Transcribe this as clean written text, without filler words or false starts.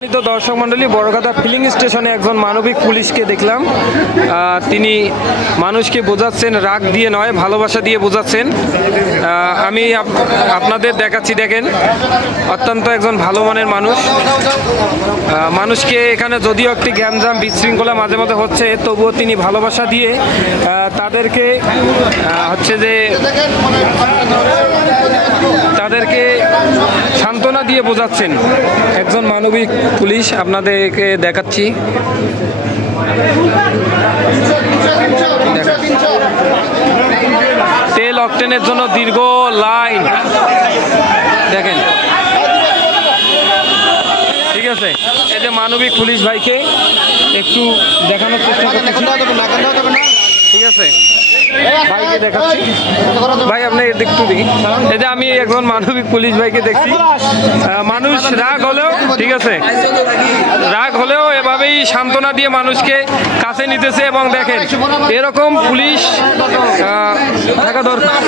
তো দর্শক মন্ডলী, বড়ঘাটা ফিলিং স্টেশনে একজন মানবিক পুলিশকে দেখলাম। তিনি মানুষকে বোঝাচ্ছেন, রাগ দিয়ে নয় ভালোবাসা দিয়ে বোঝাচ্ছেন। আমি আপনাদের দেখাচ্ছি, দেখেন অত্যন্ত একজন ভালো মানের মানুষ। মানুষকে এখানে যদিও একটি গ্যাঞ্জাম বিশৃঙ্খলা মাঝে মাঝে হচ্ছে, তবুও তিনি ভালোবাসা দিয়ে তাদেরকে তাদেরকে সান্ত্বনা দিয়ে বোঝাচ্ছেন। একজন মানবিক পুলিশ আপনাদেরকে দেখাচ্ছি। তেল অকটেনের জন্য দীর্ঘ লাইন দেখেন। ঠিক আছে, এই যে মানবিক পুলিশ ভাইকে একটু দেখানোর চেষ্টা করতেছি। ঠিক আছে, ভাইকে দেখাচ্ছি। ভাই আপনি একটু দেখি। এই যে আমি একজন মানবিক পুলিশ ভাইকে দেখছি। মানুষ রাগ হলেও, ঠিক আছে, রাগ হলেও এভাবেই সান্ত্বনা দিয়ে মানুষকে কাছে নিতেছে। এবং দেখেন এরকম পুলিশ থাকা দরকার।